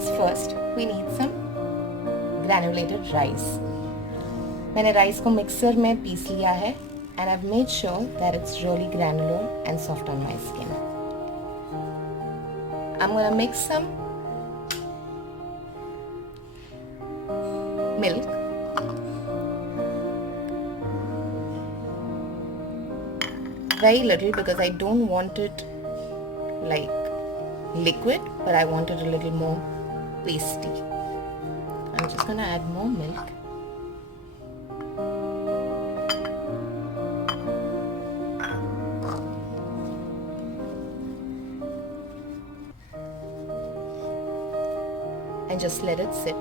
things first, we need some granulated rice. मैंने rice को mixer में पीस लिया है and I've made sure that it's really granular and soft on my skin. I'm gonna mix some milk, very little because I don't want it like liquid, but I want it a little more pasty. I'm just gonna add more milk. And just let it sit.